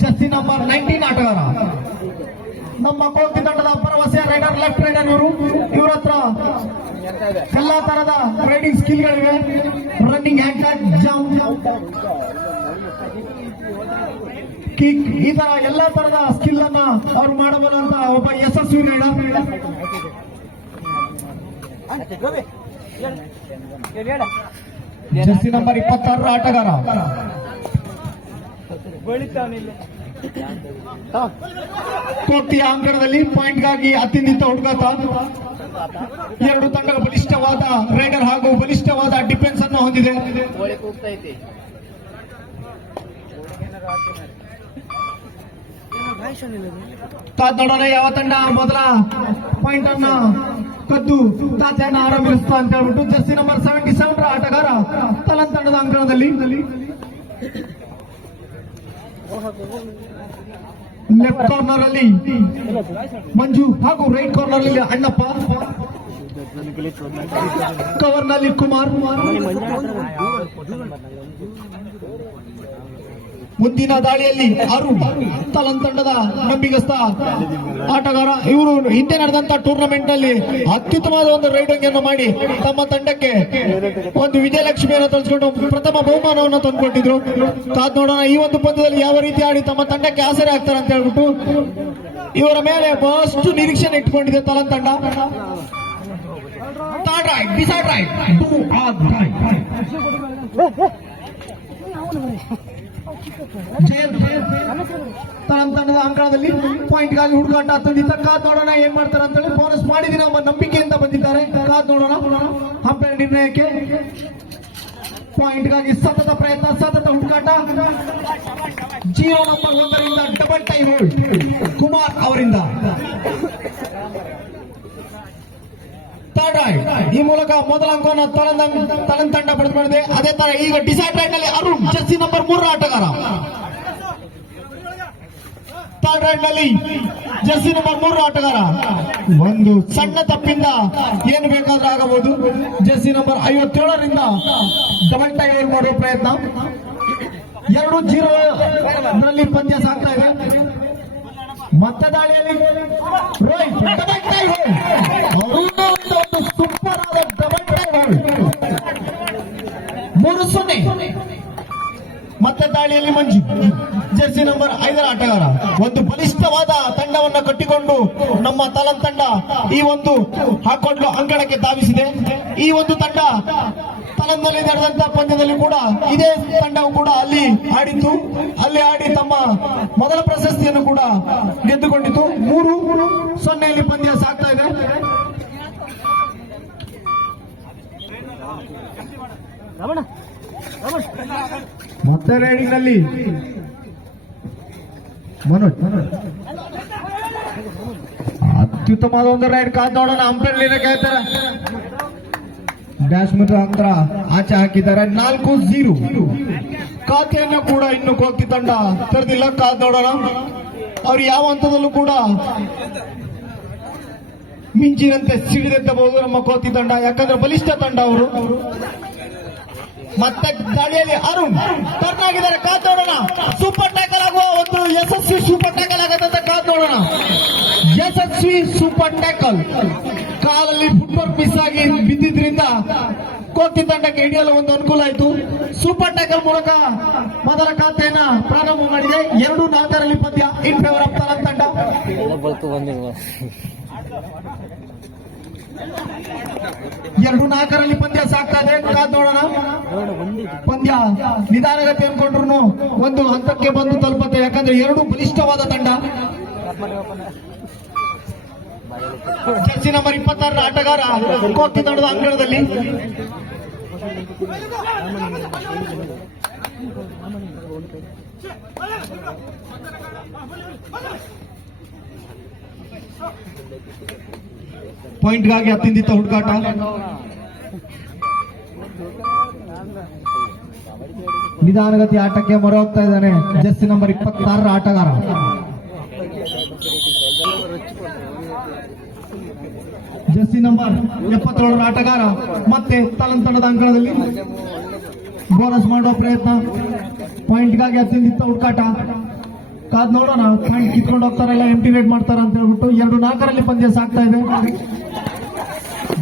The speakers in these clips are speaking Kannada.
ಜರ್ಸಿ ನಂಬರ್ 19 ಆಟಗಾರ. ನಮ್ಮ ಕೋತಿ ತಂಡದ ಭರವಸೆಯ ರೈಡರ್, ಲೆಫ್ಟ್ ರೈಡರ್ ಇವ್ರ ಹತ್ರ ಎಲ್ಲಾ ತರದ ರೈಡಿಂಗ್ ಸ್ಕಿಲ್ಗಳಿವೆ. ರನ್ನಿಂಗ್, ಹ್ಯಾಂಡ್, ಜಂಪ್, ಕಿಕ್, ಈ ತರ ಎಲ್ಲಾ ತರದ ಸ್ಕಿಲ್ ಅನ್ನ ಅವ್ರು ಮಾಡಬಲ್ಲಂತ ಒಬ್ಬ ಯಶಸ್ವಿ ರೈಡರ್. ಜರ್ಸಿ ನಂಬರ್ 26 ಆಟಗಾರ. ಕೋತಿಯ ಅಂಕಣದಲ್ಲಿ ಪಾಯಿಂಟ್ಗಾಗಿ ಅತ್ಯಂತ ಹುಡುಗಾಟ. ಎರಡು ತಂಡಗಳು ಬಲಿಷ್ಠವಾದ ರೈಡರ್ ಹಾಗೂ ಬಲಿಷ್ಠವಾದ ಡಿಫೆನ್ಸ್ ಅನ್ನು ಹೊಂದಿದೆ. ತಾತ್ ನೋಡೋಣ ಯಾವ ತಂಡ ಮೊದಲ ಪಾಯಿಂಟ್ ಅನ್ನ ಕದ್ದು ತಾತೆಯನ್ನು ಆರಂಭಿಸ್ತಾ ಅಂತ ಹೇಳ್ಬಿಟ್ಟು. ಜರ್ಸಿ ನಂಬರ್ 77 ಆಟಗಾರ ತಲನ್ ತಂಡದ ಅಂಕಣದಲ್ಲಿ. ಲೆಫ್ಟ್ ಕಾರ್ನರ್ ಅಲ್ಲಿ ಮಂಜು ಹಾಗೂ ರೈಟ್ ಕಾರ್ನರ್ ಅಲ್ಲಿ ಅಣ್ಣಪ್ಪ. ಕವರ್ ನಲ್ಲಿ ಕುಮಾರ್. ಮುಂದಿನ ದಾಳಿಯಲ್ಲಿ ಅರುಣ್ ತಲನ್ ತಂಡದ ನಂಬಿಗಸ್ತ ಆಟಗಾರ. ಇವರು ಹಿಂದೆ ನಡೆದಂತ ಟೂರ್ನಮೆಂಟ್ ನಲ್ಲಿ ಅತ್ಯುತ್ತಮವಾದ ಒಂದು ರೈಡಿಂಗ್ ಅನ್ನು ಮಾಡಿ ತಮ್ಮ ತಂಡಕ್ಕೆ ಒಂದು ವಿಜಯಲಕ್ಷ್ಮಿಯನ್ನು ತರಿಸಿಕೊಂಡು ಪ್ರಥಮ ಬಹುಮಾನವನ್ನು ತಂದುಕೊಟ್ಟಿದ್ರು. ಕಾದ್ ನೋಡೋಣ ಈ ಒಂದು ಪಂದ್ಯದಲ್ಲಿ ಯಾವ ರೀತಿ ಆಡಿ ತಮ್ಮ ತಂಡಕ್ಕೆ ಆಸರೆ ಆಗ್ತಾರೆ ಅಂತ ಹೇಳ್ಬಿಟ್ಟು. ಇವರ ಮೇಲೆ ಬಹಳಷ್ಟು ನಿರೀಕ್ಷೆ ಇಟ್ಕೊಂಡಿದೆ ತಲನ್ ತಂಡ. Third right, decide right, do or die. ತಂಡದ ಅಂಕಣದಲ್ಲಿ ಪಾಯಿಂಟ್ಗಾಗಿ ಹುಡುಗಾಟ ತಂದಿದ್ದ. ಕಾದ್ ನೋಡೋಣ ಏನ್ ಮಾಡ್ತಾರೆ ಅಂತ ಹೇಳಿ. ಬೋನಸ್ ಮಾಡಿದಿನ ನಮ್ಮ ನಂಬಿಕೆಯಿಂದ ಬಂದಿದ್ದಾರೆ. ಕಾದ್ ನೋಡೋಣ ಅಂಪೈರ್ ನಿರ್ಣಯಕ್ಕೆ. ಪಾಯಿಂಟ್ಗಾಗಿ ಸತತ ಪ್ರಯತ್ನ, ಸತತ ಹುಡುಕಾಟ. 0 ನಂಬರ್ 1ರಿಂದ ಡಬಲ್ ಟೈ ಹೋಲ್ಡ್ ಕುಮಾರ್ ಅವರಿಂದ. ಥರ್ಡ್ ರೈಟ್, ಈ ಮೂಲಕ ಮೊದಲ ಅಂಕವನ್ನು ತಲನ್ ತಂಡ ಪಡೆದುಕೊಂಡಿದೆ. ಅದೇ ತರ ಈಗ ಡಿಸೈಡ್ ರೈಟ್ ನಲ್ಲಿ ಅರುಣ್, ಜರ್ಸಿ ನಂಬರ್ 3 ಆಟಗಾರ. ಥರ್ಡ್ ರೈಟ್ ನಲ್ಲಿ ಜರ್ಸಿ ನಂಬರ್ 3 ಆಟಗಾರ. ಒಂದು ಸಣ್ಣ ತಪ್ಪಿಂದ ಏನು ಬೇಕಾದ್ರೂ ಆಗಬಹುದು. ಜರ್ಸಿ ನಂಬರ್ 57ರಿಂದ ಡಬಲ್ ಟೈ ಹೋಲ್ಡ್ ಮಾಡುವ ಪ್ರಯತ್ನ. 2-0 ನಲ್ಲಿ ಪಂದ್ಯ ಸಾಗ್ತಾ ಇದೆ. ಮತ್ತೆ ದಾಳಿಯಲ್ಲಿ Rohit double thigh hold. Super ಆದ ಡಬಲ್ ಟೈ ಹೋಲ್ಡ್. 3-0. ಮತ್ತೆ ದಾಳಿಯಲ್ಲಿ ಮಂಜು, ಜರ್ಸಿ ನಂಬರ್ 5 ಆಟಗಾರ. ಒಂದು ಬಲಿಷ್ಠವಾದ ತಂಡವನ್ನು ಕಟ್ಟಿಕೊಂಡು ನಮ್ಮ ತಲನ್ ತಂಡ ಈ ಒಂದು ಹಾಕೊಂಡು ಅಂಕಣಕ್ಕೆ ಧಾವಿಸಿದೆ. ಈ ಒಂದು ತಂಡ ತಲನ್ನಲ್ಲಿ ನಡೆದಂತಹ ಪಂದ್ಯದಲ್ಲಿ ಕೂಡ ಇದೇ ತಂಡವು ಕೂಡ ಅಲ್ಲಿ ಆಡಿತ್ತು. ಅಲ್ಲಿ ಆಡಿ ತಮ್ಮ ಮೊದಲ ಪ್ರಶಸ್ತಿಯನ್ನು ಕೂಡ ಗೆದ್ದುಕೊಂಡಿತು. 3-0 ಪಂದ್ಯ ಸಾಗ್ತಾ ಇದೆ. ಮತ್ತೆ ರೈಡಿಂಗ್ ನಲ್ಲಿ ಮನೋಜ್ ಅತ್ಯುತ್ತಮವಾದ ಒಂದು ರೈಡ್. ಕಾದ್ ನೋಡೋಣ ಅಂಪೈರ್ ಲೀನಕ್ಕೆ ಹೇಳ್ತಾರೆ. ಡ್ಯಾಶ್ ಮತ್ತು ಅಂತರ ಆಚೆ ಹಾಕಿದ್ದಾರೆ. 4-0. ಖಾತೆಯನ್ನು ಕೂಡ ಇನ್ನು ಕೋತಿ ತಂಡ ತೆರೆದಿಲ್ಲ. ಕಾದ್ ನೋಡೋಣ ಅವ್ರು ಯಾವ ಹಂತದಲ್ಲೂ ಕೂಡ ಮಿಂಚಿನಂತೆ ಸಿಡಿದೆತ್ತಬಹುದು ನಮ್ಮ ಕೋತಿ ತಂಡ. ಯಾಕಂದ್ರೆ ಬಲಿಷ್ಠ ತಂಡ ಅವರು. ಮತ್ತೆ ದಾಳಿಯಲ್ಲಿ ಅರುಣ್ ಟರ್ನ್ ಆಗಿದ್ದಾರೆ. ಕಾದ್ ನೋಡೋಣ ಸೂಪರ್ ಟ್ಯಾಕಲ್ ಆಗುವ ಒಂದು ಯಶಸ್ವಿ ಸೂಪರ್ ಟ್ಯಾಕಲ್ ಆಗತ್ತಂತ ಕಾದ್ ನೋಡೋಣ. ಯಶಸ್ವಿ ಸೂಪರ್ ಟ್ಯಾಕಲ್. ಕಾಲಲ್ಲಿ ಫುಟ್ವರ್ಕ್ ಮಿಸ್ ಆಗಿ ಬಿದ್ದಿದ್ರಿಂದ ಕೋತಿ ತಂಡಕ್ಕೆ ಹಿಡಿಯಲು ಒಂದು ಅನುಕೂಲ ಆಯಿತು. ಸೂಪರ್ ಟ್ಯಾಕಲ್ ಮೂಲಕ ಮೊದಲ ಖಾತೆಯನ್ನ ಪ್ರಾರಂಭ ಮಾಡಿದೆ. 2-4 ಪಂದ್ಯ ಇನ್ ಫೇವರ್ ಆಫ್ ತಲನ್ ತಂಡ. 2-4 ಪಂದ್ಯ ಸಾಗ್ತಾ ಇದೆ. ಕಾದ್ ನೋಡೋಣ. ಪಂದ್ಯ ನಿಧಾನಗತಿ ಅನ್ಕೊಂಡ್ರು ಒಂದು ಹಂತಕ್ಕೆ ಬಂದು ತಲುಪುತ್ತೆ. ಯಾಕಂದ್ರೆ 2 ಬಲಿಷ್ಠವಾದ ತಂಡ. ಜರ್ಸಿ ನಂಬರ್ 26 ಆಟಗಾರ ಕೋತಿ ತಂಡದ ಅಂಕಣದಲ್ಲಿ. ಪಾಯಿಂಟ್ಗಾಗಿ ಅತ್ಯಂತ ಹುಡುಕಾಟ. ನಿಧಾನಗತಿ ಆಟಕ್ಕೆ ಮೊರೆ ಹೋಗ್ತಾ ಇದ್ದಾನೆ ಜರ್ಸಿ ನಂಬರ್ 26 ಆಟಗಾರ. ಜರ್ಸಿ ನಂಬರ್ 77 ಆಟಗಾರ ಮತ್ತೆ ತಲನ್ ತಂಡದ ಅಂಕಣದಲ್ಲಿ. ಬೋನಸ್ ಮಾಡುವ ಪ್ರಯತ್ನ, ಪಾಯಿಂಟ್ಗಾಗಿ ಅತ್ಯಂತ ಹುಡುಕಾಟ. ಕಾದ್ ನೋಡೋಣ, ಪಾಯಿಂಟ್ ಕಿತ್ಕೊಂಡು ಹೋಗ್ತಾರಲ್ಲ, ಎಂಟಿ ರೇಟ್ ಮಾಡ್ತಾರ ಅಂತ ಹೇಳ್ಬಿಟ್ಟು 2-4ರಲ್ಲಿ ಪಂದ್ಯ ಸಾಕ್ತಾ ಇದೆ.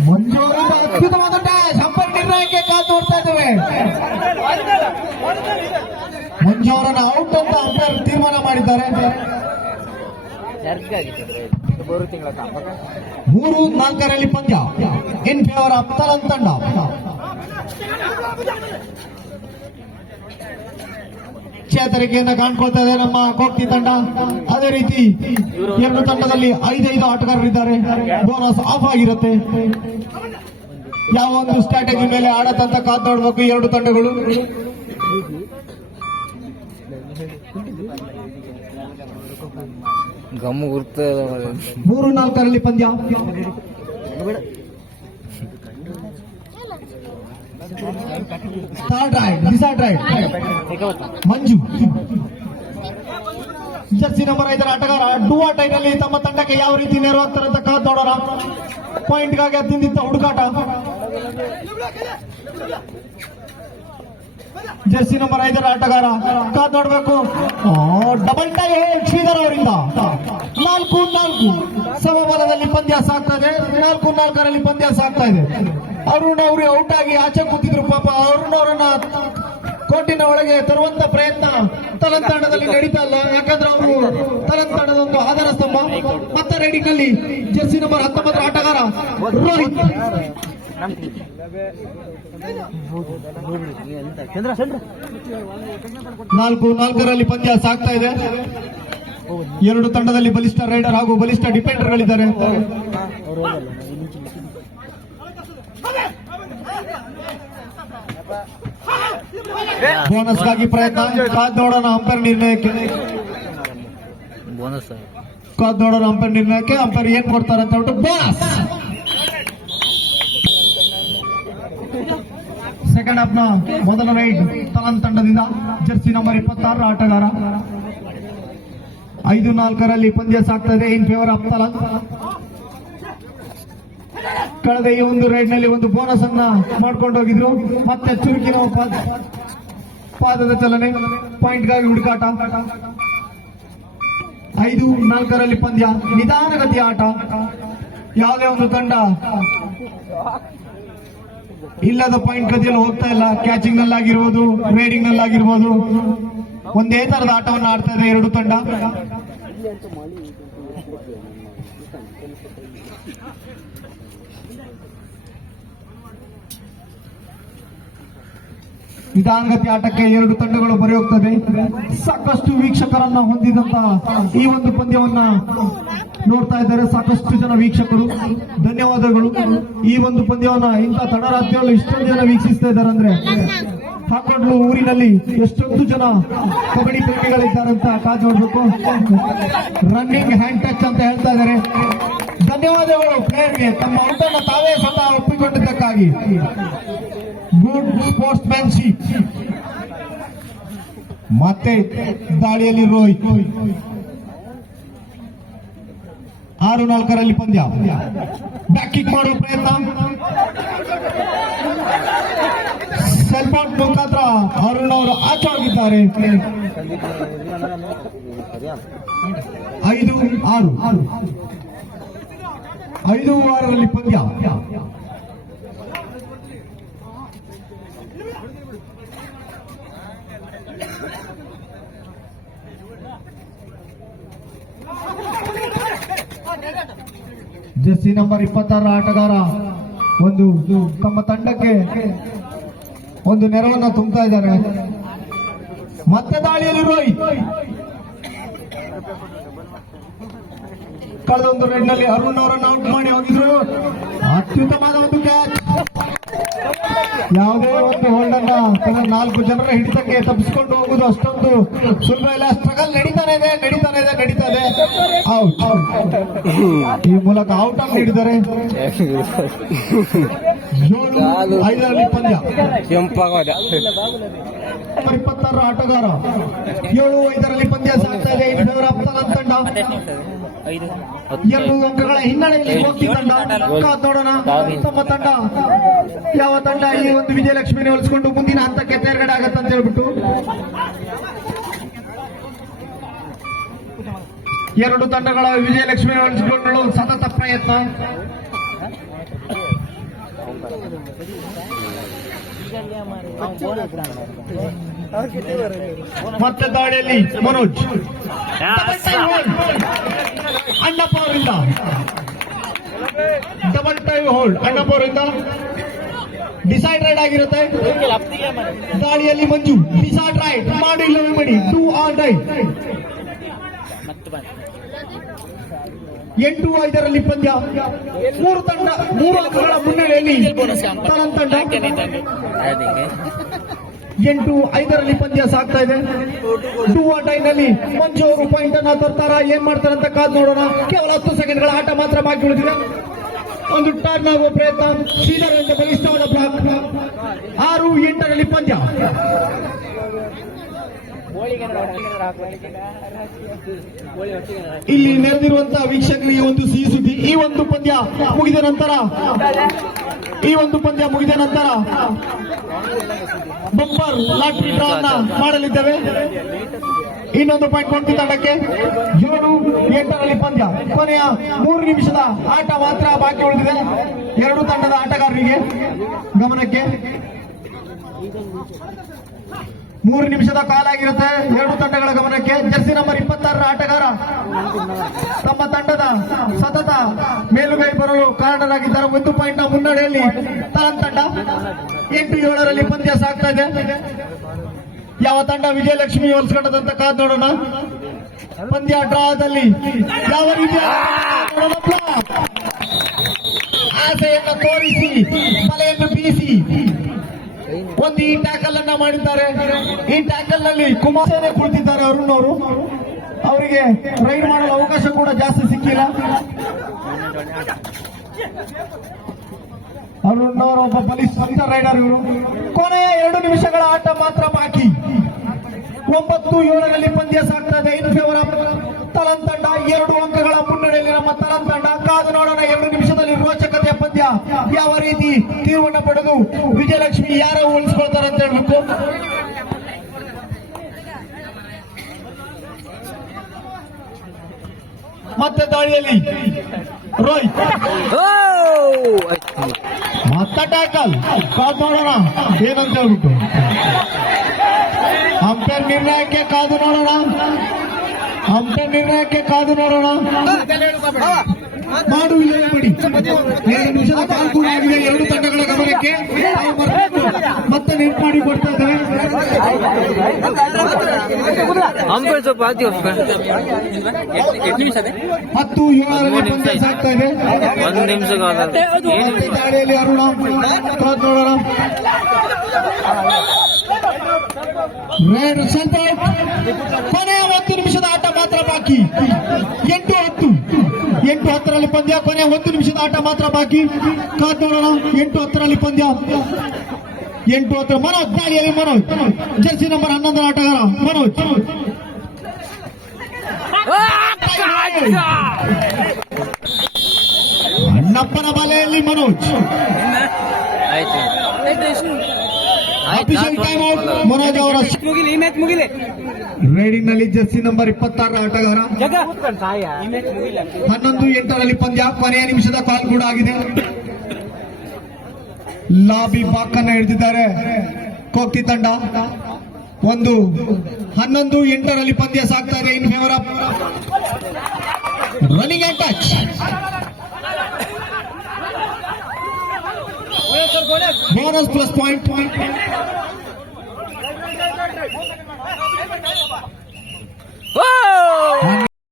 ಮಂಜು ಅವರಿಂದ ಅದ್ಭುತವಾದ ಡ್ಯಾಶ್, ಅಂಪೈರ್ ನಿರ್ಣಯಕ್ಕೆ ಕಾದು ನೋಡ್ತಾ ಇದ್ದೇವೆ. ಮಂಜು ಅವರನ್ನ ಔಟ್ ಅಂತ ಅಂಪೈರ್ ತೀರ್ಮಾನ ಮಾಡಿದ್ದಾರೆ. 3-4ರಲ್ಲಿ ಪಂದ್ಯ ಇನ್ ಫೇವರ್ ಆಫ್ ತಲನ್ ತಂಡ. ಚೇತರಿಕೆಯನ್ನ ಕಾಣ್ಕೊಳ್ತಾ ಇದೆ ನಮ್ಮ ಕೋಕ್ತಿ ತಂಡ. ಅದೇ ರೀತಿ ಎರಡು ತಂಡದಲ್ಲಿ 5 ಆಟಗಾರರಿದ್ದಾರೆ. ಬೋನಸ್ ಆಫ್ ಆಗಿರುತ್ತೆ. ಯಾವ ಒಂದು ಸ್ಟ್ರಾಟಜಿ ಮೇಲೆ ಆಡತ್ತಂತ ಕಾದ್ ನೋಡ್ಬೇಕು ಎರಡು ತಂಡಗಳು. ಗಮ್ಮು ಗುರ್ತ 3-4ರಲ್ಲಿ ಪಂದ್ಯ. ಥರ್ಡ್ ರೈಡ್, ಡಿಸೈಡ್ ರೈಡ್ ಮಂಜು. ಜರ್ಸಿ ನಂಬರ್ 5 ಆಟಗಾರ ಡೂವಾ ಟೈನಲ್ಲಿ ತಮ್ಮ ತಂಡಕ್ಕೆ ಯಾವ ರೀತಿ ನೆರವಾಗ್ತಾರೆ ಅಂತ ಕಾದ್ ನೋಡೋಣ. ಪಾಯಿಂಟ್ಗಾಗಿ ಅತ್ಯಂತ ಹುಡುಕಾಟ. ಜರ್ಸಿ ನಂಬರ್ 5 ಆಟಗಾರ ಕಾದ್ ನೋಡ್ಬೇಕು. ಡಬಲ್ ಟೈ ಶ್ರೀಧರ್ ಅವರಿಂದ 4-4 ಸಮಬಲದಲ್ಲಿ ಪಂದ್ಯ ಸಾಕ್ತಾ ಇದೆ. 4-4ರಲ್ಲಿ ಪಂದ್ಯ ಸಾಕ್ತಾ ಇದೆ. ಅರುಣ್ ಅವರು ಔಟ್ ಆಗಿ ಆಚೆ ಕೂತಿದ್ರು. ಪಾಪ ಅರುಣ್ ಅವರನ್ನ ಕೋರ್ಟಿನ ಒಳಗೆ ತರುವಂತ ಪ್ರಯತ್ನ ತಲಂತಾಣದಲ್ಲಿ ನಡೀತಾ ಇಲ್ಲ. ಯಾಕಂದ್ರೆ ಅವರು ತಲಂತಾಣದ ಒಂದು ಆಧಾರ ಸ್ತಂಭ. ಮತ್ತೆ ರೈಡಿಂಗ್ ಜರ್ಸಿ ನಂಬರ್ 19 ಆಟಗಾರ ರೋಹಿತ್. 4-4ರಲ್ಲಿ ಪಂದ್ಯ ಸಾಕ್ತಾ ಇದೆ. ಎರಡು ತಂಡದಲ್ಲಿ ಬಲಿಷ್ಠ ರೈಡರ್ ಹಾಗೂ ಬಲಿಷ್ಠ ಡಿಫೆಂಡರ್ಗಳಿದ್ದಾರೆ. ಬೋನಸ್ಗಾಗಿ ಪ್ರಯತ್ನ. ಕಾದ್ ನೋಡೋಣ ಅಂಪೈರ್ ನಿರ್ಣಯಕ್ಕೆ. ಕಾದ್ ನೋಡೋಣ ಅಂಪೈರ್ ನಿರ್ಣಯಕ್ಕೆ. ಅಂಪೈರ್ ಏನ್ ಕೊಡ್ತಾರೆ ಅಂತ ಹೇಳ್ಬಿಟ್ಟು ಬೋನಸ್. ಸೆಕೆಂಡ್ ಹಾಫ್ ನ ಮೊದಲ ರೈಡ್ ತಲನ್ ತಂಡದಿಂದ ಜರ್ಸಿ ನಂಬರ್ 26 ಆಟಗಾರ. 5-4ರಲ್ಲಿ ಪಂದ್ಯ ಸಾಕ್ತಾ ಇದೆ ಇನ್ ಫೇವರ್ ಆಫ್ ತಲನ್. ಕಳೆದ ಈ ಒಂದು ರೈಡ್ ನಲ್ಲಿ ಒಂದು ಬೋನಸ್ ಅನ್ನ ಮಾಡ್ಕೊಂಡು ಹೋಗಿದ್ರು. ಮತ್ತೆ ಚುರುಕಿನ ಪಾದದ ಚಲನೆ, ಪಾಯಿಂಟ್ಗಾಗಿ ಹುಡುಕಾಟ. 5-4ರಲ್ಲಿ ಪಂದ್ಯ ನಿಧಾನಗತಿಯ ಆಟ. ಯಾವುದೇ ಒಂದು ತಂಡ ಇಲ್ಲದ ಪಾಯಿಂಟ್ ಗತಿಯಲ್ಲಿ ಹೋಗ್ತಾ ಇಲ್ಲ. ಕ್ಯಾಚಿಂಗ್ ನಲ್ಲಾಗಿರ್ಬೋದು, ರೈಡಿಂಗ್ ನಲ್ಲಾಗಿರ್ಬೋದು, ಒಂದೇ ತರದ ಆಟವನ್ನು ಆಡ್ತಾ ಇದೆ ಎರಡು ತಂಡ. ನಿಧಾನಗತಿ ಆಟಕ್ಕೆ ಎರಡು ತಂಡಗಳು ಬರೆ ಹೋಗ್ತದೆ. ಸಾಕಷ್ಟು ವೀಕ್ಷಕರನ್ನ ಹೊಂದಿದಂತ ಈ ಒಂದು ಪಂದ್ಯವನ್ನ ನೋಡ್ತಾ ಇದ್ದಾರೆ ಸಾಕಷ್ಟು ಜನ ವೀಕ್ಷಕರು. ಧನ್ಯವಾದಗಳು. ಈ ಒಂದು ಪಂದ್ಯವನ್ನ ಇಂಥ ತಡರಾತ್ರಿಯಲ್ಲೂ ಇಷ್ಟೊಂದು ಜನ ವೀಕ್ಷಿಸ್ತಾ ಇದ್ದಾರೆ ಅಂದ್ರೆ ಹಾಕೊಂಡ್ಲು ಊರಿನಲ್ಲಿ ಎಷ್ಟೊಂದು ಜನ ಕಬಡ್ಡಿ ಪ್ರೇಮಿಗಳಿದ್ದಾರೆ ಅಂತ ಕಾದು ನೋಡ್ಬೇಕು. ರನ್ನಿಂಗ್ ಹ್ಯಾಂಡ್ ಟಚ್ ಅಂತ ಹೇಳ್ತಾ ಇದ್ದಾರೆ. ಧನ್ಯವಾದಗಳು ಪ್ಲೇಯರ್ಗೆ ತಮ್ಮ ಔಟನ್ನು ತಾವೇ ಸ್ವತಃ ಒಪ್ಪಿಕೊಂಡಿದ್ದಕ್ಕಾಗಿ. Good sports manship. ಮತ್ತೆ ದಾಳಿಯಲ್ಲಿ ರೋಹಿತ್. 6-4ರಲ್ಲಿ ಪಂದ್ಯ. ಬ್ಯಾಕ್ ಕಿಕ್ ಮಾಡುವ ಪ್ರಯತ್ನ. ಸೆಲ್ಫ್ ಔಟ್ ಮುಖಾಂತರ ಅರುಣ್ ಅವರು ಆಚೆ ಹೋಗಿದ್ದಾರೆ. 5-6ರಲ್ಲಿ ಪಂದ್ಯ. ಜರ್ಸಿ ನಂಬರ್ 26 ಆಟಗಾರ ಒಂದು ತಮ್ಮ ತಂಡಕ್ಕೆ ಒಂದು ನೆರವನ್ನ ತುಂಬುತ್ತಾ ಇದ್ದಾರೆ. ಮತ್ತೆ ದಾಳಿಯಲ್ಲಿ ರೋಹಿತ್. ಕಳೆದ ಒಂದು ರೈಡ್ ನಲ್ಲಿ ಅರುಣ್ ಅವರನ್ನು ಔಟ್ ಮಾಡಿ ಹೋಗಿದ್ರು. ಅತ್ಯುತ್ತಮವಾದ ಒಂದು ಕ್ಯಾಚ್. ಯಾವುದೇ ಒಂದು ಹೋಲ್ಡ್ ಅನ್ನ 4 ಜನರ ಹಿಡಿತಕ್ಕೆ ತಪ್ಪಿಸಿಕೊಂಡು ಹೋಗುವುದು ಅಷ್ಟೊಂದು ಸುಲಭ ಇಲ್ಲ. ಸ್ಟ್ರಗಲ್ ನಡೀತಾ ಇದೆ. ಔಟ್. ಈ ಮೂಲಕ ಔಟ್ ಆಗಿ ನೀಡಿದ್ದಾರೆ. 7-5ರಲ್ಲಿ ಪಂದ್ಯ. 26 ಆಟಗಾರ 7-5ರಲ್ಲಿ ಪಂದ್ಯ ಸಾಗ್ತಾ ಇದೆ. ಇನ್ ಫೇವರ್ ಆಫ್ ತಲನ್ ತಂಡ. 2 ಅಂಕಗಳ ಹಿನ್ನಡೆಯಲ್ಲಿ ಹೋಗ್ತಿ ತಂಡ. ಕಾದ್ ನೋಡೋಣ ತಮ್ಮ ತಂಡ ಯಾವ ತಂಡ ಈ ಒಂದು ವಿಜಯಲಕ್ಷ್ಮಿನ ಹೋಲಿಸಿಕೊಂಡು ಮುಂದಿನ ಹಂತಕ್ಕೆ ತೇರ್ಗಡೆ ಆಗತ್ತಂತ ಹೇಳ್ಬಿಟ್ಟು 2 ತಂಡಗಳ ವಿಜಯಲಕ್ಷ್ಮಿ ಹೋಲಿಸಿಕೊಳ್ಳಲು ಸತತ ಪ್ರಯತ್ನ. ಮತ್ತೆ ದಾಳಿಯಲ್ಲಿ ಮನೋಜ್ ಅಣ್ಣಪ್ಪ ಅವರಿಂದ ಡಬಲ್ ಟೈಮ್ ಹೋಲ್ಡ್. ಅಣ್ಣಪ್ಪ ಅವರಿಂದ ಡಿಸೈಡ್ ರೈಡ್ ಆಗಿರುತ್ತೆ. ದಾಳಿಯಲ್ಲಿ ಮಂಜು ಡಿಸೈಡ್ ರೈಡ್ ಮಾಡಿ ಇಲ್ಲವೇ ಮಾಡಿ 2 ಆರ್ ಡೈ. 8-5 ಪಂದ್ಯ. 3 ತಂಡ 3 ಅಂಕಗಳ ಮುನ್ನಡೆಯಲ್ಲಿ ತಲನ್ ತಂಡ 8-5 ಪಂದ್ಯ ಸಾಗ್ತಾ ಇದೆ. 2 ಆರ್ ಡೈ ನಲ್ಲಿ ಮಂಜು ಅವರು ಪಾಯಿಂಟ್ ಅನ್ನ ತರ್ತಾರ, ಏನ್ ಮಾಡ್ತಾರೆ ಅಂತ ಕಾದ್ ನೋಡೋಣ. ಕೇವಲ 10 ಸೆಕೆಂಡ್ಗಳ ಆಟ ಮಾತ್ರ ಬಾಕಿ ಉಳಿದಿದೆ. ಒಂದು ಟರ್ನ್ ಆಗುವ ಪ್ರಯತ್ನ. ಶ್ರೀಧರ್ ಅಂತ ಬಲಿಷ್ಠವಾದ ಬ್ಲಾಕ್. 6-8 ಪಂದ್ಯ. ಇಲ್ಲಿ ನೆರೆದಿರುವಂತಹ ವೀಕ್ಷಕರಿಗೆ ಒಂದು ಸಿಹಿ ಸುದ್ದಿ. ಈ ಒಂದು ಪಂದ್ಯ ಮುಗಿದ ನಂತರ ಬಂಪರ್ ಲಾಟ್ರಿ ಡ್ರಾ ಅನ್ನ ಮಾಡಲಿದ್ದೇವೆ. ಇನ್ನೊಂದು ಪಾಯಿಂಟ್ ಕೊಡ್ತಿ ತಂಡಕ್ಕೆ. 7-8 ಪಂದ್ಯ. ಕೊನೆಯ 3 ನಿಮಿಷದ ಆಟ ಮಾತ್ರ ಬಾಕಿ ಉಳಿದಿದೆ 2 ತಂಡದ ಆಟಗಾರರಿಗೆ ಗಮನಕ್ಕೆ. 3 ನಿಮಿಷದ ಕಾಲ ಆಗಿರುತ್ತೆ 2 ತಂಡಗಳ ಗಮನಕ್ಕೆ. ಜರ್ಸಿ ನಂಬರ್ 26 ಆಟಗಾರ ತಮ್ಮ ತಂಡದ ಸತತ ಮೇಲುಗೈ ಬರಲು ಕಾರಣರಾಗಿದ್ದಾರೆ. 1 ಪಾಯಿಂಟ್ ಮುನ್ನಡೆಯಲ್ಲಿ ತಲನ್ ತಂಡ. 8-7 ಪಂದ್ಯ ಸಾಗ್ತಾ ಇದೆ. ಯಾವ ತಂಡ ವಿಜಯಲಕ್ಷ್ಮಿ ಹೋಲಿಸ್ಕೊಂಡದಂತ ಕಾದ್ ನೋಡೋಣ. ಪಂದ್ಯ ಡ್ರಾದಲ್ಲಿ ಯಾವ ರೀತಿಯ ಆಸೆಯನ್ನು ತೋರಿಸಿ ಬಲೆಯನ್ನು ಬೀಸಿ ಒಂದು ಈ ಟ್ಯಾಕಲ್ ಅನ್ನ ಮಾಡಿದ್ದಾರೆ. ಈ ಟ್ಯಾಕಲ್ ನಲ್ಲಿ ಕುಮಾರನೇ ಕುಳಿತಿದ್ದಾರೆ ಅರುಣ್ ಅವರು. ಅವರಿಗೆ ರೈಡ್ ಮಾಡಲು ಅವಕಾಶ ಕೂಡ ಜಾಸ್ತಿ ಸಿಕ್ಕಿಲ್ಲ. ಅರುಣ್ ಅವರು ಒಬ್ಬ ಬಲಿಷ್ಠ ರೈಡರ್ ಇವರು. ಕೊನೆಯ 2 ನಿಮಿಷಗಳ ಆಟ ಮಾತ್ರ ಬಾಕಿ. 9-7 ಪಂದ್ಯ ಸಾಗ್ತದೆ. ಇನ್ ಫೇವರ್ ಆಫ್ ತಲನ್ ತಂಡ. 2 ಅಂಕಗಳ ಮುನ್ನಡೆಯಲ್ಲಿ ನಮ್ಮ ತಲನ್ ತಂಡ. ಕಾದು ನೋಡೋಣ 2 ನಿಮಿಷದಲ್ಲಿ ರೋಚಕತೆಯ ಪಂದ್ಯ ಯಾವ ರೀತಿ ತೀರ್ವನ್ನ ಪಡೆದು ವಿಜಯಲಕ್ಷ್ಮಿ ಯಾರು ಉಳಿಸ್ಕೊಳ್ತಾರೆ ಅಂತ ಹೇಳ್ಬೇಕು. ಮತ್ತೆ ದಾಳಿಯಲ್ಲಿ ರೋಹಿತ್ ಮತ್ತೆ ಟ್ಯಾಕಲ್. ಕಾದು ನೋಡೋಣ ಏನಂತ ಹೇಳ್ಬಿಟ್ಟು. ಅಂಪೈರ್ ನಿರ್ಣಯಕ್ಕೆ ಕಾದು ನೋಡೋಣ. ಮಾಡು ಇಲ್ಲವೇ ಬಿಡಿ. 2 ನಿಮಿಷದ ಕಾಲ್ ಕೂಡ ಆಗಿದೆ 2 ತಂಡಗಳ ಗಮನಕ್ಕೆ. ಮತ್ತೆ ನೆಟ್ ಮಾಡಿ ಕೊಡ್ತಾ ಇದ್ದಾರೆ. 10-7 ಪಂದ್ಯ ಸಾಗ್ತಾ ಇದೆ. ದಾಳಿಯಲ್ಲಿ ಅರುಣ ಕಾದ್ ನೋಡೋಣ. ಕೊನೆಯ 10 ನಿಮಿಷದ ಆಟ ಮಾತ್ರ ಬಾಕಿ. 8-10 ಪಂದ್ಯ. ಕೊನೆಯ 1 ನಿಮಿಷದ ಆಟ ಮಾತ್ರ ಬಾಕಿ. ಕಾದ್ ನೋಡೋಣ. 8-10 ಪಂದ್ಯ. 8-10 ಮನೋಜ್ ದಾಳಿಯಲ್ಲಿ ಮನೋಜ್ ಜರ್ಸಿ ನಂಬರ್ 11 ಆಟಗಾರ ಮನೋಜ್. ಅಣ್ಣಪ್ಪನ ಬಲೆಯಲ್ಲಿ Manoj. Official time out. Manoj ಅವರ ರೈಡಿಂಗ್ ನಲ್ಲಿ ಜರ್ಸಿ ನಂಬರ್ 26 ಆಟಗಾರ. 11-8 ಪಂದ್ಯ. ಕೊನೆಯ ನಿಮಿಷದ ಕಾಲ್ ಕೂಡ ಆಗಿದೆ. ಲಾಬಿ ಬಾಕನ್ನ ಹಿಡಿದಿದ್ದಾರೆ ಕೋಕ್ತಿ ತಂಡ. 11-8 ಪಂದ್ಯ ಸಾಗ್ತಾ ಇದೆ. In favour of running and touch. Bonus plus point. Oh!